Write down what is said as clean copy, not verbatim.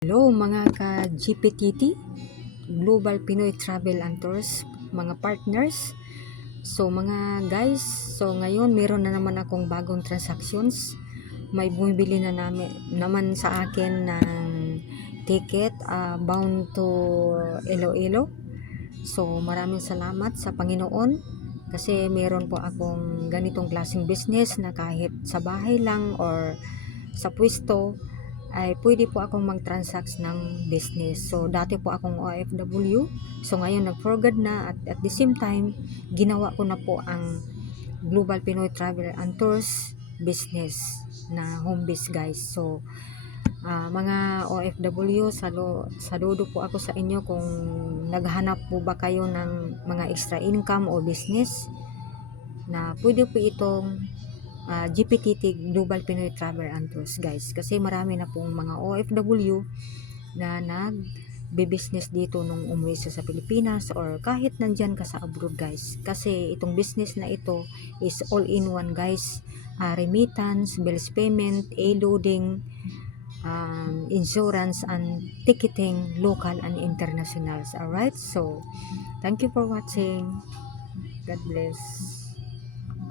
Hello mga ka-GPTT, Global Pinoy Travel and Tours, mga partners. So mga guys, so ngayon meron na naman akong bagong transactions. May bumibili na naman sa akin ng ticket bound to Iloilo. So maraming salamat sa Panginoon kasi meron po akong ganitong klaseng business na kahit sa bahay lang or sa pwesto ay pwede po akong mag-transact ng business. So dati po akong OFW, so ngayon nag-forward na at the same time ginawa ko na po ang Global Pinoy Travel and Tours business na home base guys. So mga OFW, saludo po ako sa inyo kung naghanap po ba kayo ng mga extra income o business na pwede po itong GPTT Global Pinoy Travel and Tours guys, kasi marami na pong mga OFW na nag-business dito nung umuwi sa Pilipinas or kahit nandyan ka sa abroad guys, kasi itong business na ito is all in one guys. Remittance, bills payment, loading, insurance and ticketing, local and internationals. Alright, so thank you for watching. God bless.